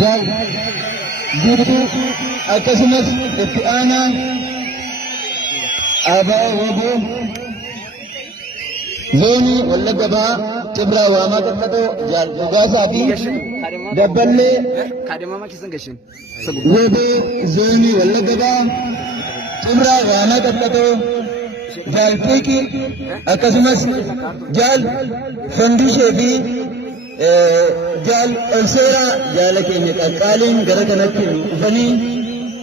Jaal guutuu akkasumas itti aanaa WBO zoonii Wallagga Bahaa Cibraa Waamaa Qaxxatoo Jaal Dhugaasaa fi dabballee WBO zoonii Wallagga Bahaa Cibraa Waamaa Qaxxatoo Jaal Fiiqii akkasumas Jaal Fandishee fi Jaal Olseeraa jaala keenya qaqqaaliin gara kanatti dhufanii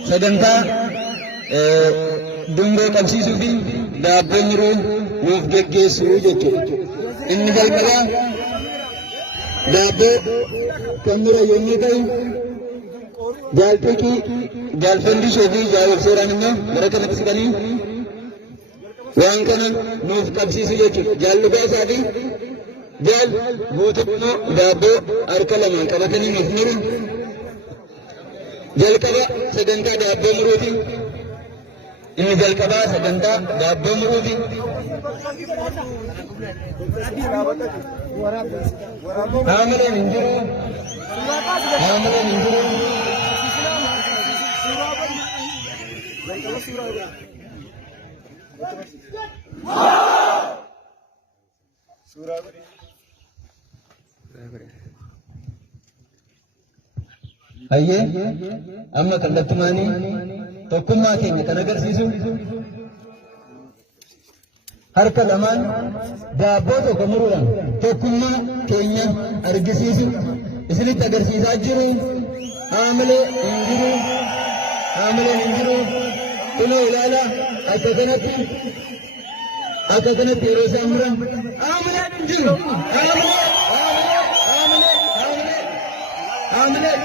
sagantaa dungoo qabsiisuu fi daabboo muruu nuuf geggeessuu jechuudha. Inni jalqabaa daabboo kan mura yommuu ta'u Jaal Fiiqii, Jaal Fandishee fi Jaal Olseeraan immoo gara kanatti siqanii waan kana nuuf qabsiisuu jechuudha. Jaal Dhugaasaa fi Jaal guutuu daabboo harka lamaan qabatanii nuuf muru. Jalqaba sagantaa daabboo muruuti. Inni jalqabaa sagantaa daabboo muruuti. Haamileen hin jiru. Haamileen hin jiru. Ayyee amma kallattumaanii tokkummaa keenya kan agarsiisu harka lamaan daabboo tokko muruudhaan tokkummaa keenya argisiisu isinitti agarsiisaa jiru. Haamilee hin jiru. Haamileen hin jiru. Kunoo ilaala akka kanatti yeroo isaan muran haamileen hin jiru. Haamileen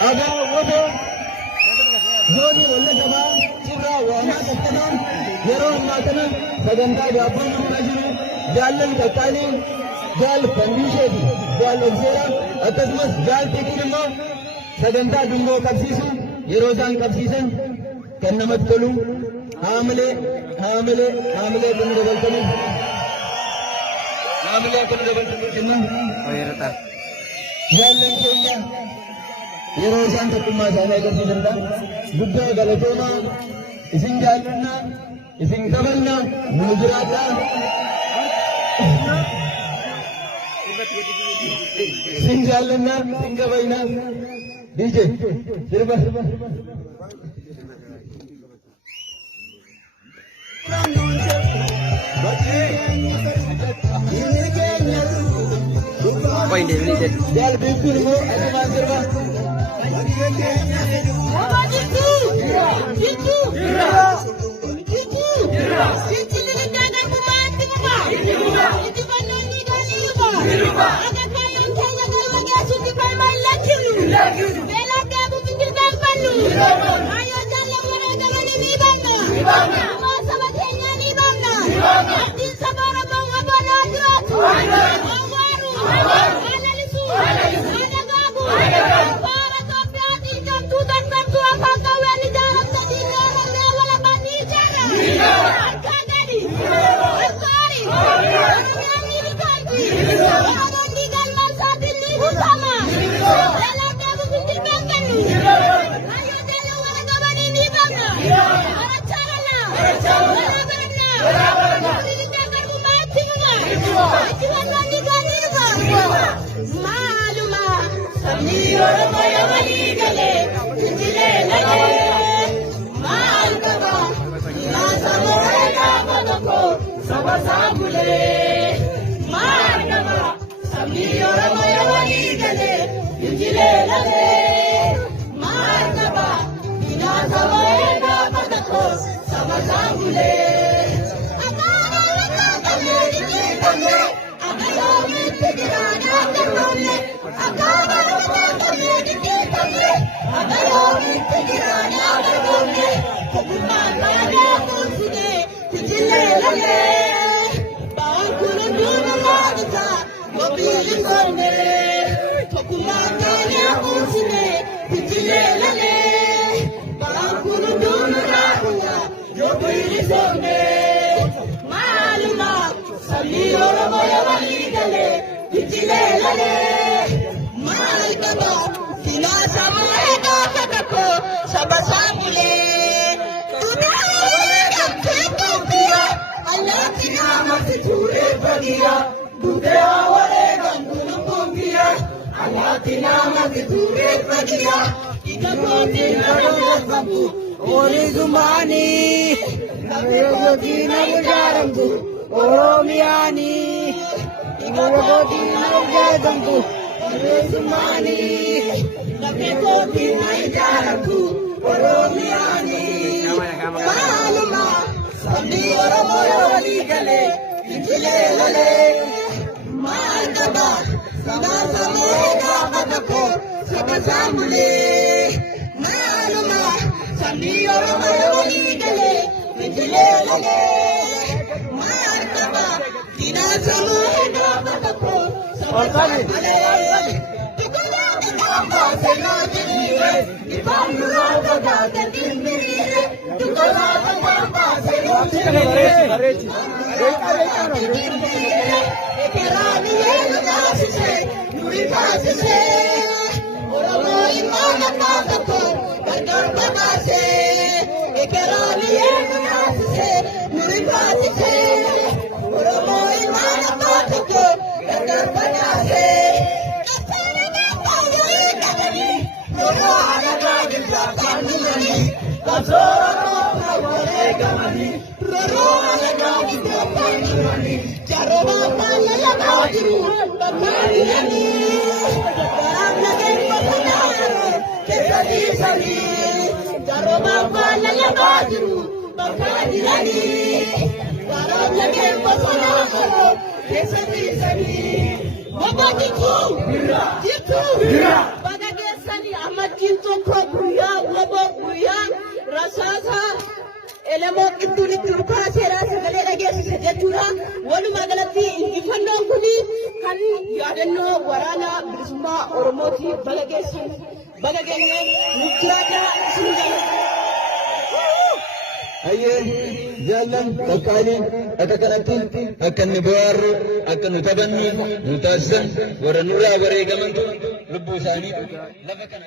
WBO zoonii Wallagga Bahaa Cibraa Waamaa Qaxxatoo yeroo ammaa kana sagantaa daabboo muruudhaa jiru. Jaallan qaqqaalii Jaal Fandishee fi Jaal Olseeraa akkasumas Jaal Fiiqiin immoo sagantaa dungoo qabsiisu yeroo isaan qabsiisan kan namatti tolu. Haamilee kun dabaltanii kennu. Jaallan keenya yeroo isaan tokkummaa isaanii agarsiisanidha. Guddaa galatoomaa isin jaallannaa isin kabajnaa nu jiraadhaa. Isin jaallannaa isin kabajnaa. DJ sirba. Jaal Fiiqiin immoo adumaan sirba. Maluma, Magia, Dudea, Waregan, Dulumbia, Alatina, Magia, Magia, Itacotina, Sabu, Orizumani, Navicotina, Jarambu, Oromiani, Itacotina, Jarambu, Orizumani, Navicotina, Jarambu, Oromiani, Maluma, Sandi Oromoyo Ligale, Injilele, Malgaba, Sadasa Moga Patako, Sabazamule, Maluma, Sandi Oromoyo Ligale, Injilele, Malgaba, Sadasa Moga Patako, Sabazamule. Baga geessan Amajjiin tokko guyyaa rasaasa elemoo qidduun itti dhukaaseera sagalee dhageessisa jechuudha. Walumaa galatti injifannoon kun kan yaadannoo waraana bilisummaa Oromooti. Baga geessan baga geenye nutti isin Ayyee jaallan tokkaanii akka kanatti akka inni bohaarru akka nu taphannu nu taasisan warra nurraa bareegamantu lubbuu isaanii lafa kana